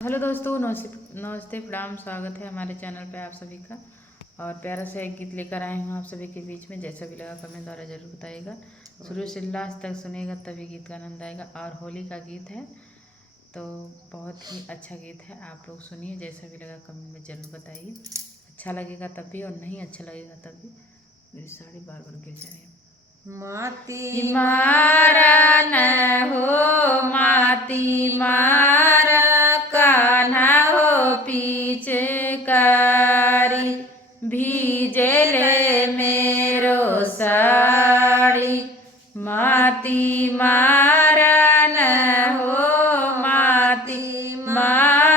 Hello दोस्तों, नमस्ते नमस्ते, प्रणाम। स्वागत है हमारे चैनल पे आप सभी का। और प्यारा सा एक गीत लेकर आए हूँ आप सभी के बीच में। जैसा भी लगा कमेंट द्वारा जरूर बताइएगा। शुरू से लास्ट तक सुनिएगा तभी गीत का आनंद आएगा। और होली का गीत है तो बहुत ही अच्छा गीत है, आप लोग सुनिए। जैसा भी लगा कमेंट में ज़रूर बताइए। अच्छा लगेगा तब भी और नहीं अच्छा लगेगा तब भी। मेरी साड़ी बार बार गिर जा रही है। माती मारा न हो माती मारा, कान्हा हो पीछे कारी, भीजले मेरो साड़ी। माती मारा न हो माती मारा,